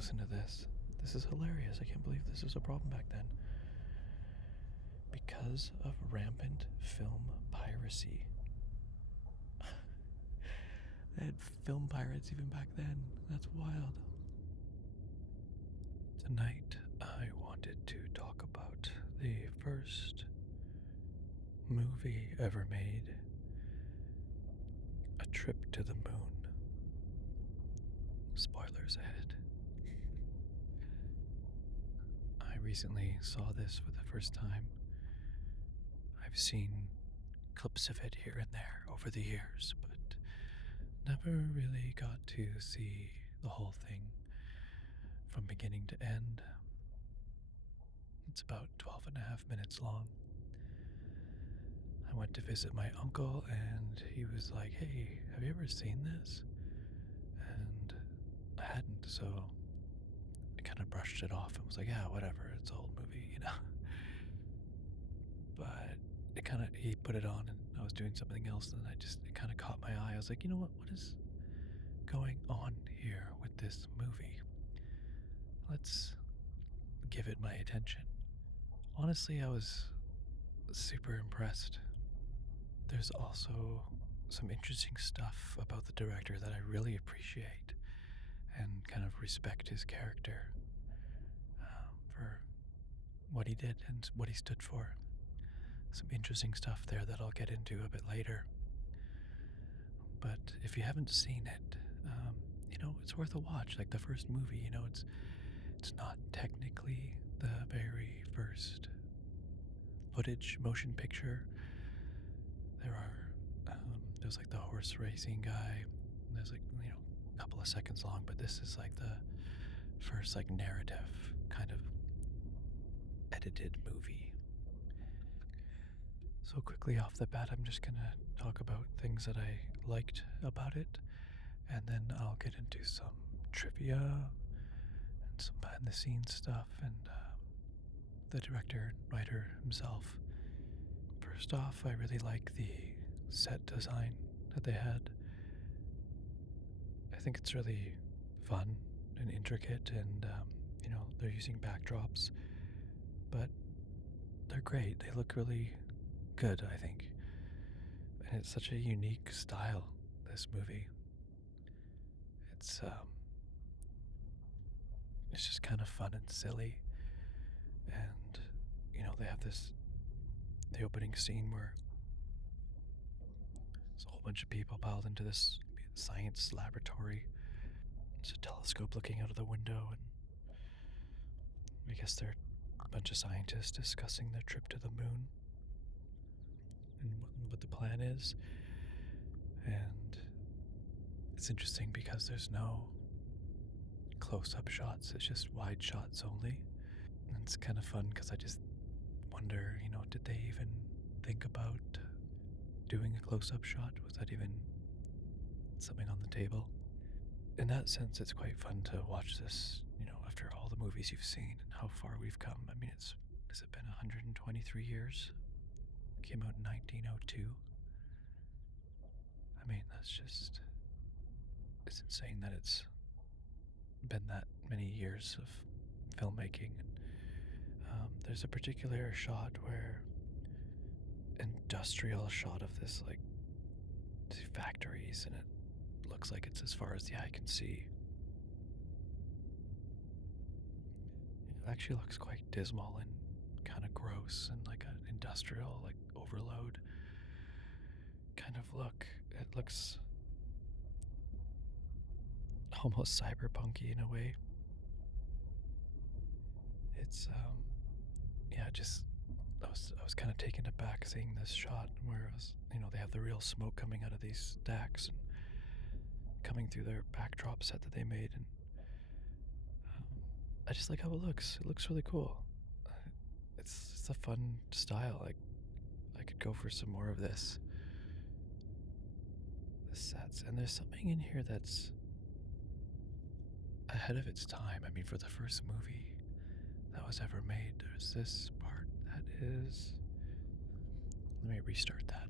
listen to this. This is hilarious. I can't believe this was a problem back then. Because of rampant film piracy. They had film pirates even back then. That's wild. Tonight, I wanted to talk about the first movie ever made, A Trip to the Moon. Spoilers ahead. I recently saw this for the first time. I've seen clips of it here and there over the years, but never really got to see the whole thing from beginning to end. It's about 12 and a half minutes long. I went to visit my uncle, and he was like, "Hey, have you ever seen this?" And I hadn't, so I kind of brushed it off and was like, "Yeah, whatever, it's an old movie." But he put it on, and I was doing something else, and it kind of caught my eye. I was like, you know what is going on here with this movie? Let's give it my attention. Honestly, I was super impressed. There's also some interesting stuff about the director that I really appreciate and kind of respect his character for what he did and what he stood for. Some interesting stuff there that I'll get into a bit later. But if you haven't seen it, it's worth a watch. Like the first movie, it's not technically the very first footage motion picture. There's like the horse racing guy. There's like, a couple of seconds long, but this is like the first like narrative kind of edited movie. So quickly off the bat, I'm just gonna talk about things that I liked about it, and then I'll get into some trivia and some behind the scenes stuff and the director and writer himself. First off, I really like the set design that they had. I think it's really fun and intricate, and they're using backdrops, but they're great. They look really good, I think. And it's such a unique style, this movie. It's it's just kind of fun and silly. And they have the opening scene where there's a whole bunch of people piled into this science laboratory. There's a telescope looking out of the window, and I guess they're a bunch of scientists discussing their trip to the moon and what the plan is. And it's interesting because there's no close-up shots. It's just wide shots only. And it's kind of fun because I just wonder, did they even think about doing a close-up shot? Was that even something on the table? In that sense, it's quite fun to watch this, after all the movies you've seen and how far we've come. I mean, has it been 123 years? It came out in 1902. I mean, it's insane that it's been that many years of filmmaking. And there's a particular shot where industrial shot of this like factories, and it looks like it's as far as the eye can see. It actually looks quite dismal and kind of gross and like an industrial like overload kind of look. It looks almost cyberpunky in a way. It's just I was kind of taken aback seeing this shot where it was, they have the real smoke coming out of these stacks and coming through their backdrop set that they made, and I just like how it looks. It looks really cool. It's a fun style. Like I could go for some more of this. The sets, and there's something in here that's ahead of its time. I mean, for the first movie that was ever made, there's this part that is. Let me restart that.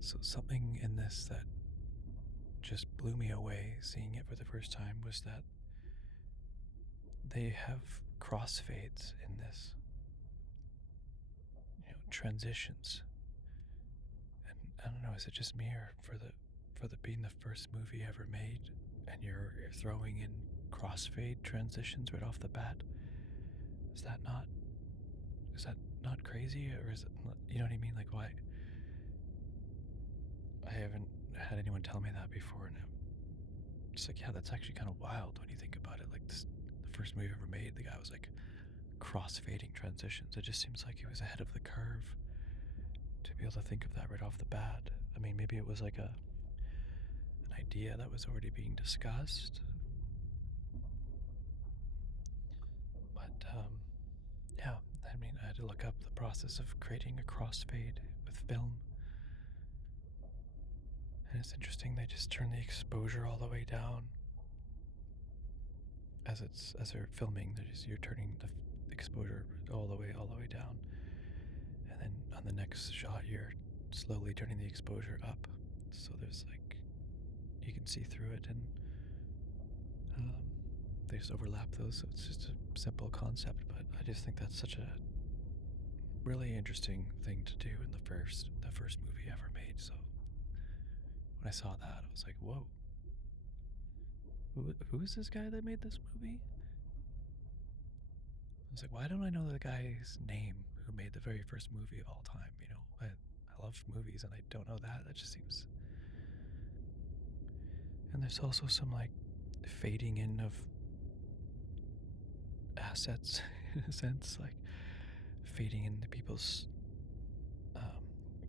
So something in this that just blew me away seeing it for the first time was that they have crossfades in this, transitions. And I don't know, is it just me or for the being the first movie ever made, and you're throwing in crossfade transitions right off the bat? Is that not is that not crazy, or is it? You know what I mean? Like, why? I haven't had anyone tell me that before, and I'm just like, yeah, that's actually kind of wild when you think about it. Like this, the first movie ever made, the guy was like crossfading transitions. It just seems like he was ahead of the curve to be able to think of that right off the bat. I mean, maybe it was like an idea that was already being discussed, but yeah. I mean, I had to look up the process of creating a crossfade with film, and it's interesting. They just turn the exposure all the way down as they're filming. You're turning the exposure all the way down, and then on the next shot, you're slowly turning the exposure up. So there's like you can see through it, and um, they just overlap those. So it's just a simple concept, but I just think that's such a really interesting thing to do in the first movie ever made. So when I saw that, I was like, whoa. Who is this guy that made this movie? I was like, why don't I know the guy's name who made the very first movie of all time? I love movies and I don't know that. That just seems. And there's also some like fading in of assets in a sense, like fading into people's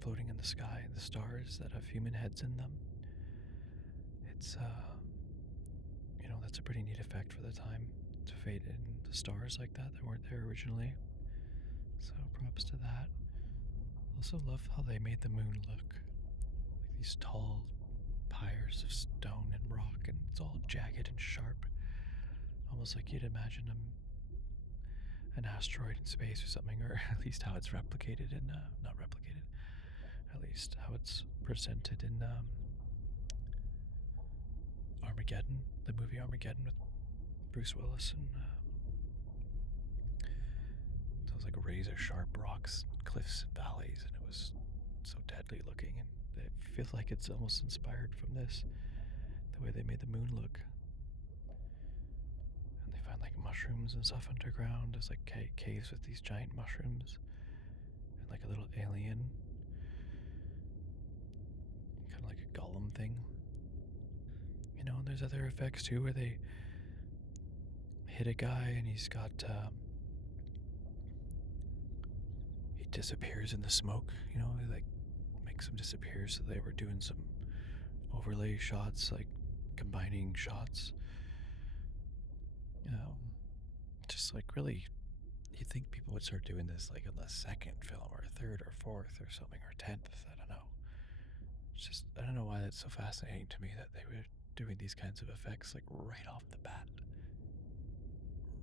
floating in the sky, the stars that have human heads in them. It's that's a pretty neat effect for the time to fade in the stars like that weren't there originally. So props to that. Also love how they made the moon look like these tall pyres of stone and rock, and it's all jagged and sharp, almost like you'd imagine an asteroid in space or something, or at least how it's replicated in not replicated, at least how it's presented in Armageddon, the movie Armageddon with Bruce Willis, and those like razor sharp rocks, cliffs, and valleys, and it was so deadly looking, and it feels like it's almost inspired from this, the way they made the moon look. And they find like mushrooms and stuff underground. There's like caves with these giant mushrooms, and like a little alien, kind of like a golem thing. And there's other effects too where they hit a guy and he disappears in the smoke. They like makes him disappear. So they were doing some overlay shots, like combining shots. Just like really, you'd think people would start doing this like on the second film or third or fourth or something, or 10th. I don't know. It's just, I don't know why that's so fascinating to me that they were doing these kinds of effects like right off the bat.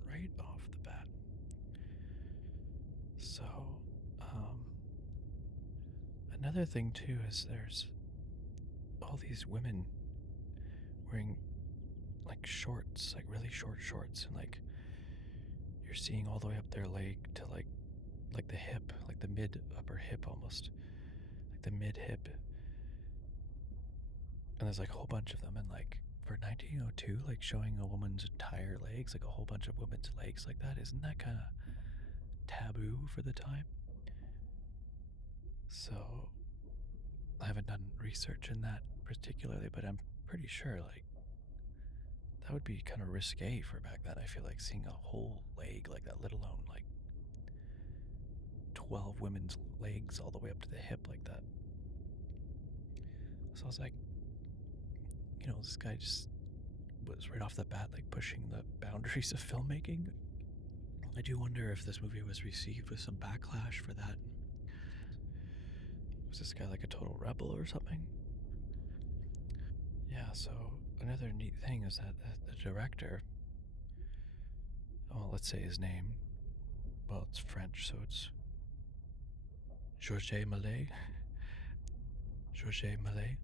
Right off the bat. So, another thing too is there's all these women wearing like shorts, like really short shorts, and like you're seeing all the way up their leg to like the hip, like the mid upper hip almost, like the mid hip. And there's like a whole bunch of them, and like for 1902, like showing a woman's entire legs, like a whole bunch of women's legs like that, isn't that kind of taboo for the time? So I haven't done research in that particularly, but I'm pretty sure like that would be kind of risque for back then. I feel like seeing a whole leg like that, let alone like 12 women's legs all the way up to the hip like that. So I was like, this guy just was right off the bat like pushing the boundaries of filmmaking. I do wonder if this movie was received with some backlash for that. Was this guy like a total rebel or something? Yeah, so another neat thing is that the director, well, let's say his name, well, it's French, so it's Georges Méliès. Georges Méliès.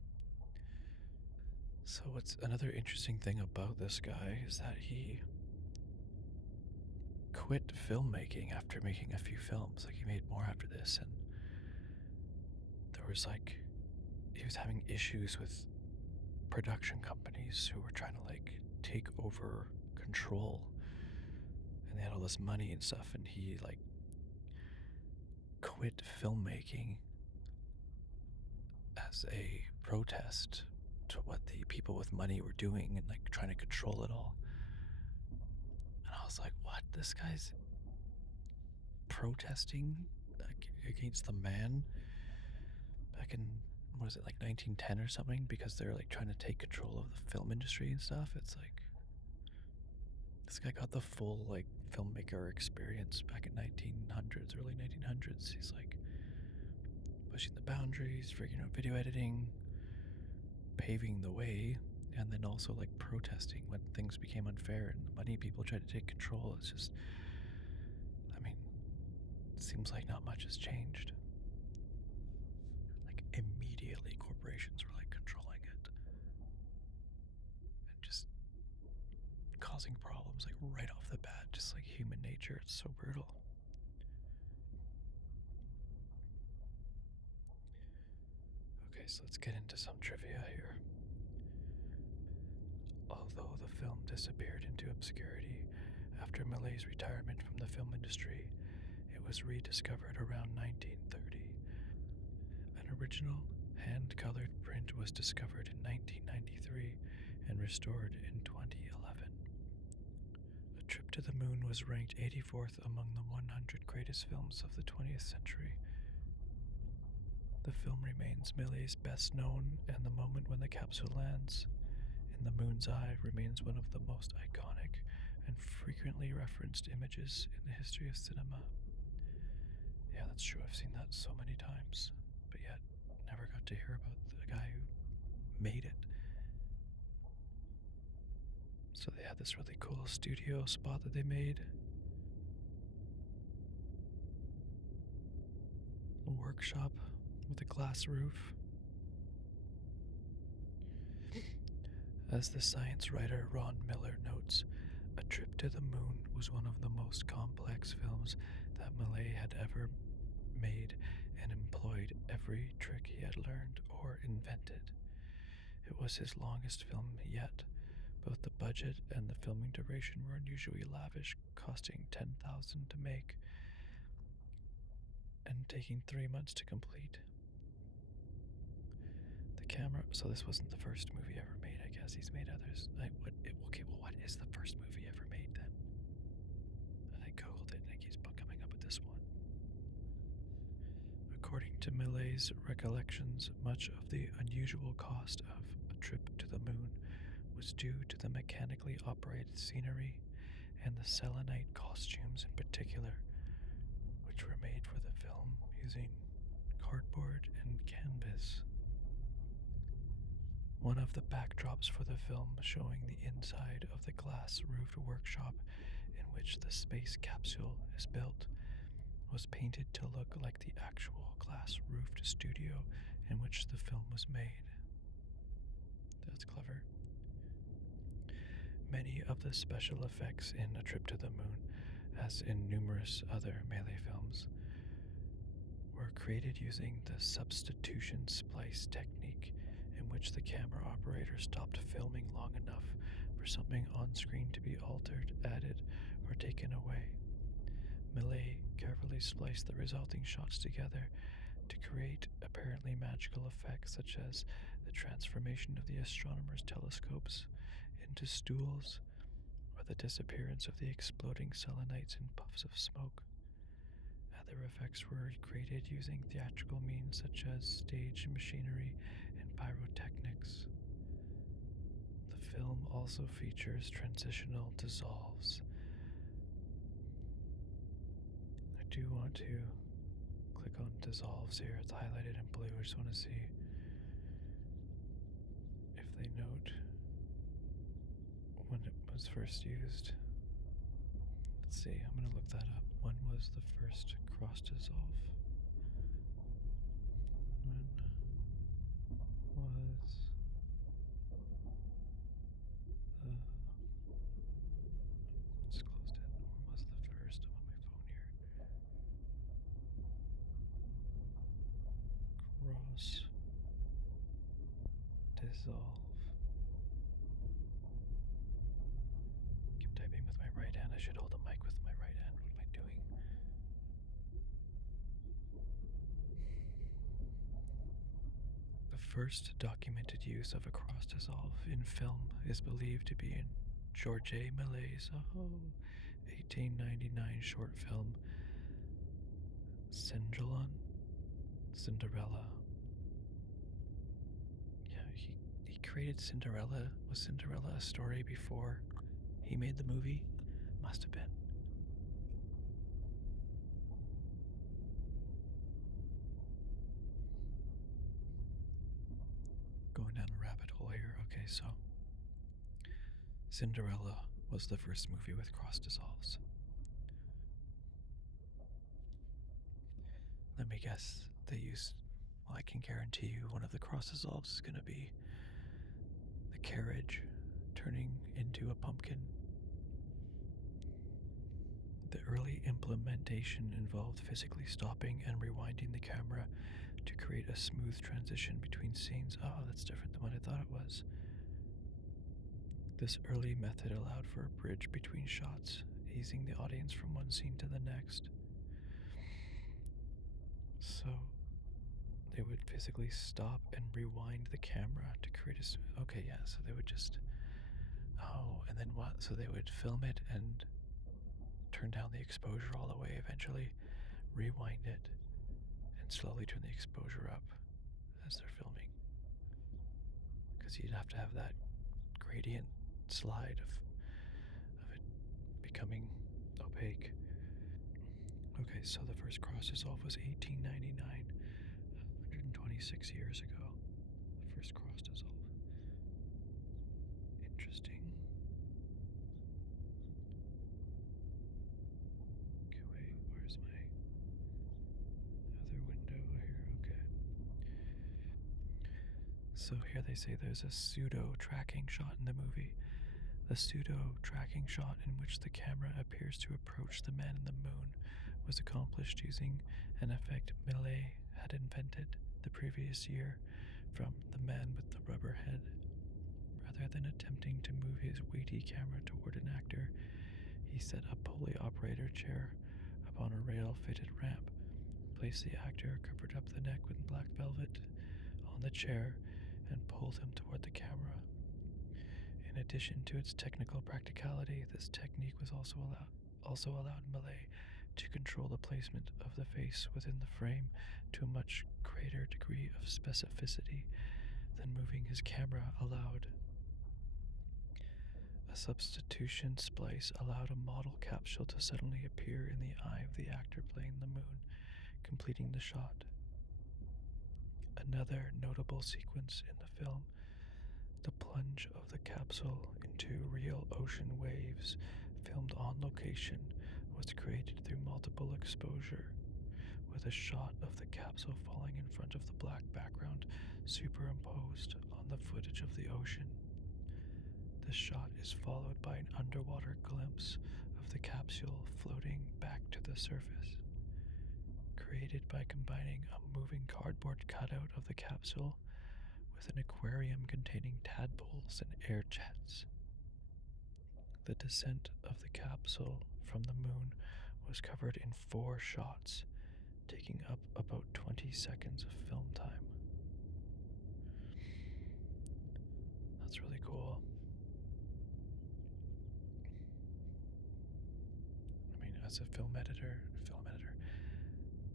So, what's another interesting thing about this guy is that he quit filmmaking after making a few films. Like, he made more after this, and there was like, he was having issues with production companies who were trying to like take over control, and they had all this money and stuff, and he like quit filmmaking as a protest to what the people with money were doing and like trying to control it all. And I was like, what? This guy's protesting against the man back in, what is it, like 1910 or something, because they're like trying to take control of the film industry and stuff. It's like this guy got the full like filmmaker experience back in 1900s, early 1900s. He's like pushing the boundaries for, video editing, paving the way, and then also like protesting when things became unfair and money people tried to take control. It's just, I mean, it seems like not much has changed. Like immediately corporations were like controlling it and just causing problems like right off the bat, just like human nature. It's so brutal. Okay, so let's get into some trivia here. Although the film disappeared into obscurity after Millet's retirement from the film industry, it was rediscovered around 1930. An original hand-colored print was discovered in 1993 and restored in 2011. A Trip to the Moon was ranked 84th among the 100 greatest films of the 20th century. The film remains Millet's best known, and the moment when the capsule lands in the moon's eye remains one of the most iconic and frequently referenced images in the history of cinema. Yeah, that's true. I've seen that so many times, but yet never got to hear about the guy who made it. So they had this really cool studio spot that they made. A workshop with a glass roof. As the science writer Ron Miller notes, A Trip to the Moon was one of the most complex films that Millet had ever made and employed every trick he had learned or invented. It was his longest film yet. Both the budget and the filming duration were unusually lavish, costing $10,000 to make and taking 3 months to complete. The camera. So this wasn't the first movie ever made. I guess he's made others. Okay, well, what is the first movie ever made then? And I googled it, and it keeps coming up with this one. According to Millet's recollections, much of the unusual cost of A Trip to the Moon was due to the mechanically operated scenery and the selenite costumes in particular, which were made for the film using cardboard and canvas. One of the backdrops for the film, showing the inside of the glass-roofed workshop in which the space capsule is built, was painted to look like the actual glass-roofed studio in which the film was made. That's clever. Many of the special effects in A Trip to the Moon, as in numerous other Millet films, were created using the substitution splice technique, in which the camera operator stopped filming long enough for something on screen to be altered, added, or taken away. Millet carefully spliced the resulting shots together to create apparently magical effects such as the transformation of the astronomers' telescopes into stools, or the disappearance of the exploding selenites in puffs of smoke. Other effects were created using theatrical means such as stage machinery and pyrotechnics. The film also features transitional dissolves. I do want to click on dissolves here. It's highlighted in blue. I just want to see if they note when it was first used. Let's see, I'm going to look that up. When was the first cross dissolve? When was cross dissolve. Keep typing with my right hand. I should hold the mic with my right hand. What am I doing? The first documented use of a cross dissolve in film is believed to be in George Millet's 1899 short film Cinderella. Yeah, he created Cinderella. Was Cinderella a story before he made the movie? Must have been. Going down a rabbit hole here. Okay, so Cinderella was the first movie with cross dissolves. Let me guess. They used. Well, I can guarantee you one of the cross dissolves is going to be the carriage turning into a pumpkin. The early implementation involved physically stopping and rewinding the camera to create a smooth transition between scenes. Oh, that's different than what I thought it was. This early method allowed for a bridge between shots, easing the audience from one scene to the next. So they would physically stop and rewind the camera to create a. Okay, yeah, so they would just. Oh, and then what? So they would film it and turn down the exposure all the way, eventually rewind it, and slowly turn the exposure up as they're filming. Because you'd have to have that gradient slide of it becoming opaque. Okay, so the first cross dissolve was 1899, 126 years ago. The first cross dissolve. Interesting. Okay, wait, where's my other window here? Okay. So here they say there's a pseudo tracking shot in the movie. The pseudo tracking shot, in which the camera appears to approach the man in the moon, was accomplished using an effect Millet had invented the previous year from the man with the rubber head. Rather than attempting to move his weighty camera toward an actor, he set a pulley operator chair upon a rail-fitted ramp, placed the actor, covered up the neck with black velvet, on the chair, and pulled him toward the camera. In addition to its technical practicality, this technique was also allowed Millet to control the placement of the face within the frame to a much greater degree of specificity than moving his camera allowed. A substitution splice allowed a model capsule to suddenly appear in the eye of the actor playing the moon, completing the shot. Another notable sequence in the film, the plunge of the capsule into real ocean waves filmed on location, was created through multiple exposure, with a shot of the capsule falling in front of the black background superimposed on the footage of the ocean. This shot is followed by an underwater glimpse of the capsule floating back to the surface, created by combining a moving cardboard cutout of the capsule with an aquarium containing tadpoles and air jets. The descent of the capsule from the moon was covered in 4 shots, taking up about 20 seconds of film time. That's really cool. I mean, as a film editor,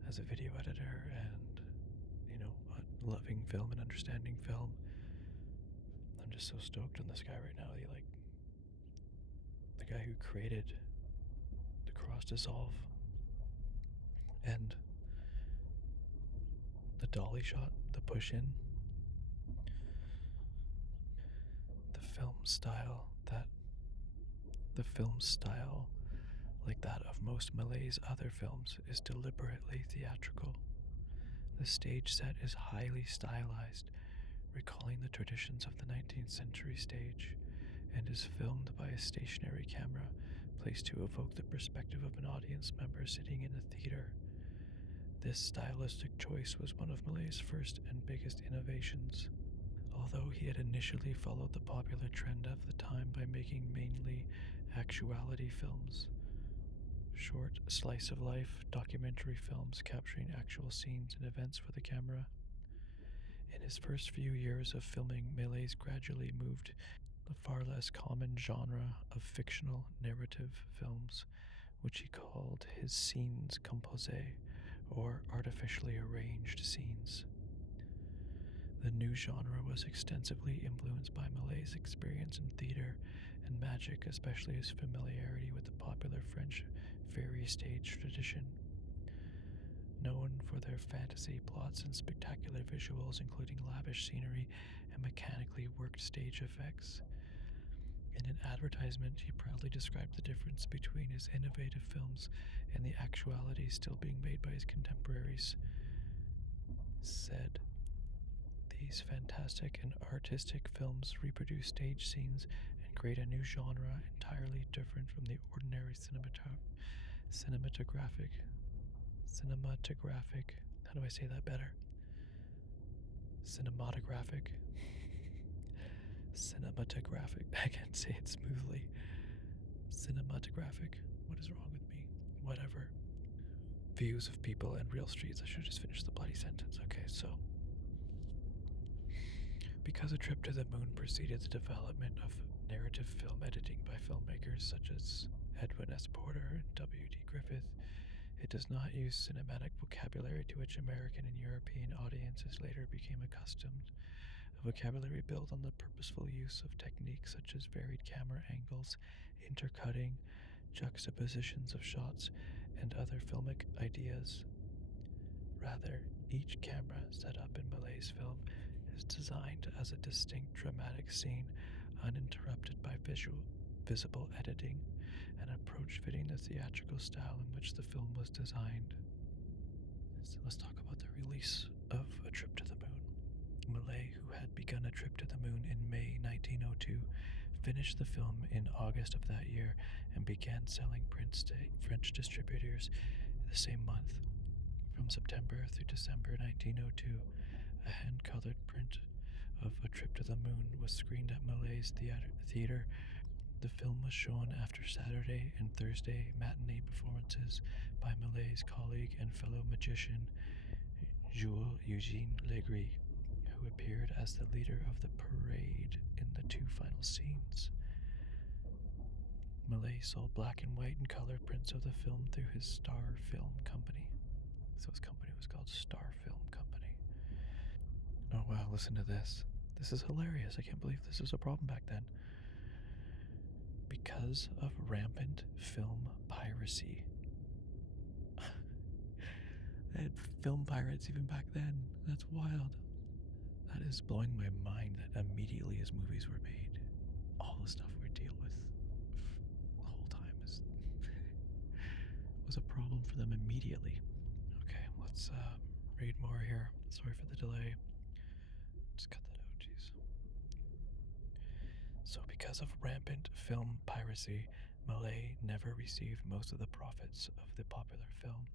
as a video editor, and, loving film and understanding film, I'm just so stoked on this guy right now. The guy who created the cross dissolve and the dolly shot, the push in, the film style, like that of most Millet's other films, is deliberately theatrical. The stage set is highly stylized, recalling the traditions of the 19th century stage, and is filmed by a stationary camera placed to evoke the perspective of an audience member sitting in a theater. This stylistic choice was one of Malay's first and biggest innovations. Although he had initially followed the popular trend of the time by making mainly actuality films, short slice of life documentary films capturing actual scenes and events for the camera. In his first few years of filming, Méliès gradually moved the far less common genre of fictional narrative films, which he called his scenes composées, or artificially arranged scenes. The new genre was extensively influenced by Malay's experience in theater and magic, especially his familiarity with the popular French fairy stage tradition. Known for their fantasy plots and spectacular visuals, including lavish scenery and mechanically worked stage effects. In an advertisement, he proudly described the difference between his innovative films and the actuality still being made by his contemporaries. Said, "These fantastic and artistic films reproduce stage scenes and create a new genre entirely different from the ordinary cinematographic. How do I say that better? Cinematographic. I can't say it smoothly. Cinematographic. What is wrong with me? Whatever. Views of people and real streets. I should just finish the bloody sentence. Okay, so. Because A Trip to the Moon preceded the development of narrative film editing by filmmakers such as Edwin S. Porter and W.D. Griffith, it does not use cinematic vocabulary to which American and European audiences later became accustomed, a vocabulary built on the purposeful use of techniques such as varied camera angles, intercutting, juxtapositions of shots, and other filmic ideas. Rather, each camera set up in Malay's film is designed as a distinct dramatic scene, uninterrupted by visible editing, an approach fitting the theatrical style in which the film was designed. So let's talk about the release of A Trip to the Moon. Malay, who had begun A Trip to the Moon in May 1902, finished the film in August of that year and began selling prints to French distributors the same month. From September through December 1902, a hand-colored print of A Trip to the Moon was screened at Malay's theater. The film was shown after Saturday and Thursday matinee performances by Malay's colleague and fellow magician Jules Eugene Legris, who appeared as the leader of the parade in the two final scenes. Malay sold black and white and color prints of the film through his Star Film Company. So his company was called Star Film Company. Oh wow, listen to this. This is hilarious. I can't believe this was a problem back then. Because of rampant film piracy. They had film pirates even back then. That's wild. That is blowing my mind that immediately as movies were made, all the stuff we deal with the whole time was a problem for them immediately. Okay, let's read more here. Sorry for the delay. Just cut that out, jeez. So because of rampant film piracy, Malay never received most of the profits of the popular film.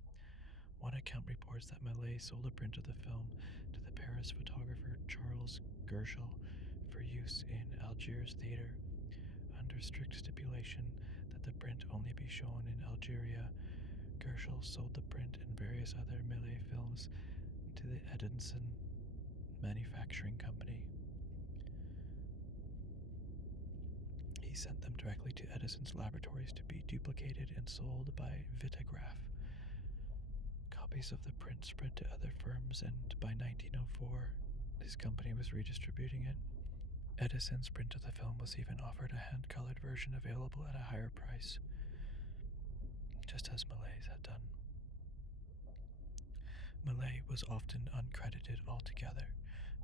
One account reports that Malay sold a print of the film to the Paris photographer Charles Gershel for use in Algiers theater, under strict stipulation that the print only be shown in Algeria. Gershel sold the print and various other Malay films to the Edison Manufacturing Company. He sent them directly to Edison's laboratories to be duplicated and sold by Vitagraph. Copies of the print spread to other firms, and by 1904, his company was redistributing it. Edison's print of the film was even offered a hand-colored version available at a higher price, just as Malay's had done. Malay was often uncredited altogether.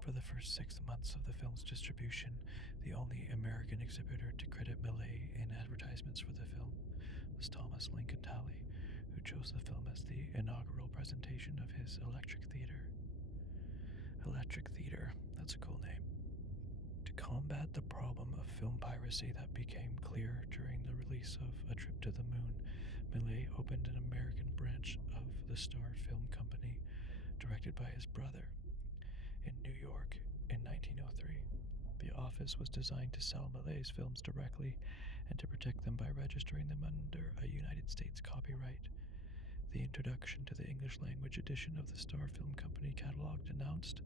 For the first 6 months of the film's distribution, the only American exhibitor to credit Malay in advertisements for the film was Thomas Lincoln Talley, who chose the film as the inaugural presentation of his Electric Theater. Electric Theater, that's a cool name. To combat the problem of film piracy that became clear during the release of A Trip to the Moon, Millet opened an American branch of the Star Film Company, directed by his brother, in New York in 1903. The office was designed to sell Millet's films directly and to protect them by registering them under a United States copyright. The introduction to the English language edition of the Star Film Company catalog announced,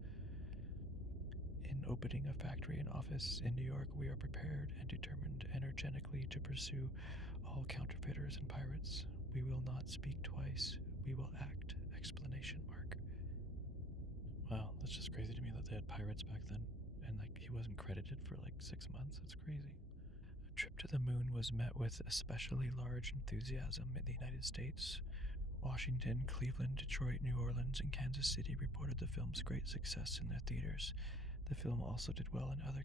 "In opening a factory and office in New York, we are prepared and determined energetically to pursue all counterfeiters and pirates. We will not speak twice. We will act!" Explanation mark. Wow, that's just crazy to me that they had pirates back then. And like he wasn't credited for like 6 months. That's crazy. A trip to the moon was met with especially large enthusiasm in the United States. Washington, Cleveland, Detroit, New Orleans, and Kansas City reported the film's great success in their theaters. The film also did well in other